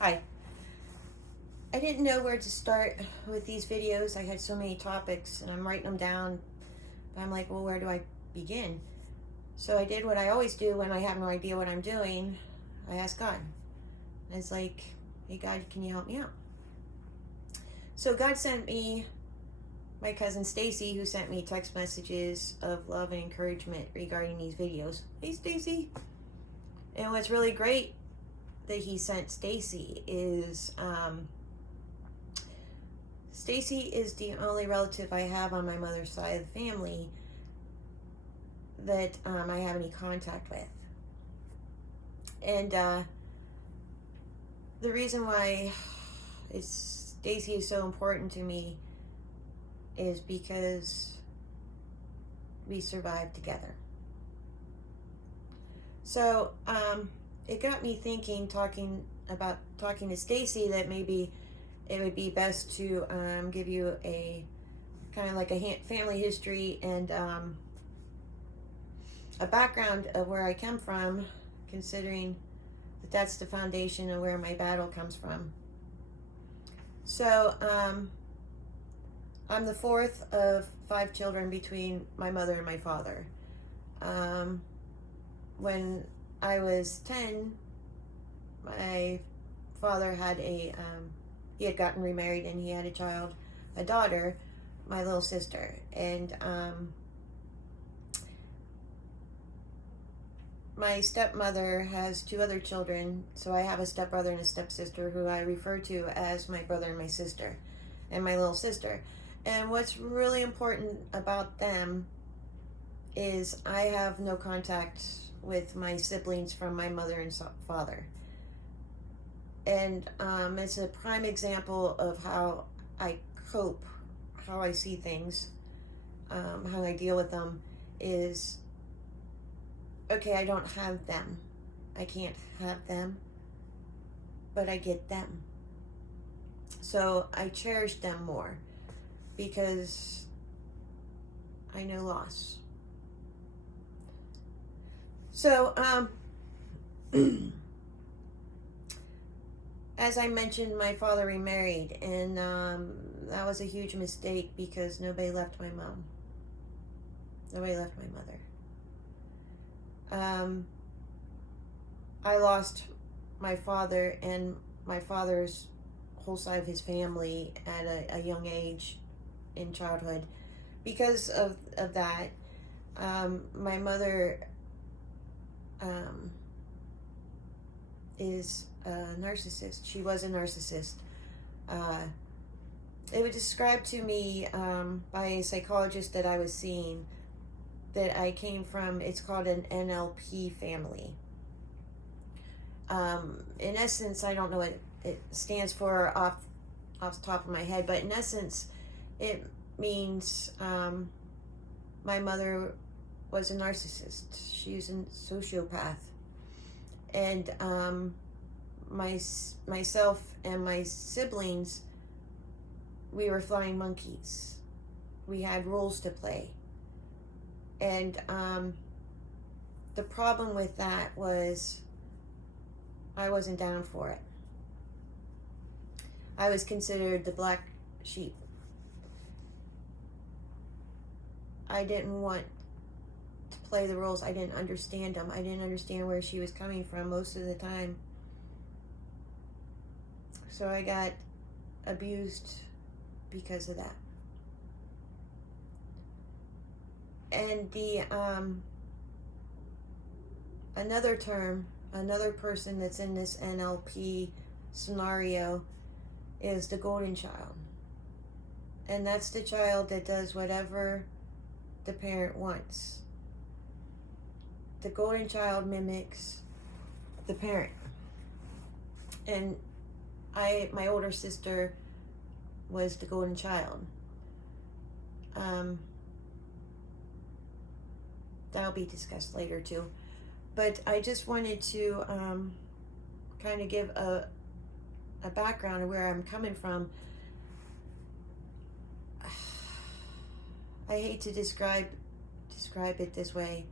Hi. I didn't know where to start with these videos. I had so many topics and I'm writing them down. But I'm like, well, where do I begin? So I did what I always do when I have no idea what I'm doing. I asked God. And it's like, hey, God, can you help me out? So God sent me my cousin Stacy, who sent me text messages of love and encouragement regarding these videos. Hey, Stacy. And what's really great that he sent Stacy is Stacy is the only relative I have on my mother's side of the family that I have any contact with. And the reason why Stacy is so important to me is because we survived together. So it got me thinking, talking to Stacy, that maybe it would be best to give you a kind of like a family history and a background of where I come from, considering that that's the foundation of where my battle comes from. So I'm the fourth of 5 children between my mother and my father. When I was 10, my father had he had gotten remarried and he had a daughter, my little sister. And my stepmother has 2 other children, so I have a stepbrother and a stepsister who I refer to as my brother and my sister, and my little sister. And what's really important about them is I have no contact with my siblings from my mother and father. And it's a prime example of how I cope, how I see things, how I deal with them is, okay, I don't have them. I can't have them, but I get them. So I cherish them more because I know loss. So, as I mentioned, my father remarried, and that was a huge mistake because nobody left my mom. Nobody left my mother. I lost my father and my father's whole side of his family at a young age in childhood. Because of that, my mother is a narcissist. She was a narcissist. It was described to me by a psychologist that I was seeing that I came from. It's called an NLP family. In essence, I don't know what it stands for off the top of my head, but in essence, it means my mother was a narcissist. She was a sociopath. And myself and my siblings, we were flying monkeys. We had roles to play. And the problem with that was I wasn't down for it. I was considered the black sheep. I didn't want to play the roles. I didn't understand them. I didn't understand where she was coming from most of the time. So I got abused because of that. And the another person that's in this NLP scenario is the golden child. And that's the child that does whatever the parent wants. The golden child mimics the parent. And my older sister was the golden child. That'll be discussed later too. But I just wanted to kind of give a background of where I'm coming from. I hate to describe it this way,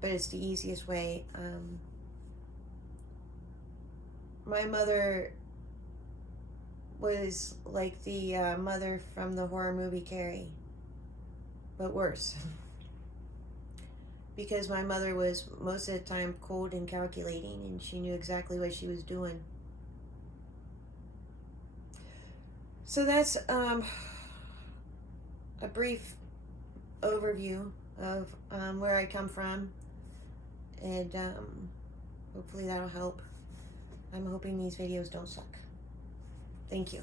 but it's the easiest way. my mother was like the mother from the horror movie Carrie, but worse. Because my mother was most of the time cold and calculating, and she knew exactly what she was doing. So that's a brief overview of where I come from, and hopefully that'll help. I'm hoping these videos don't suck. Thank you.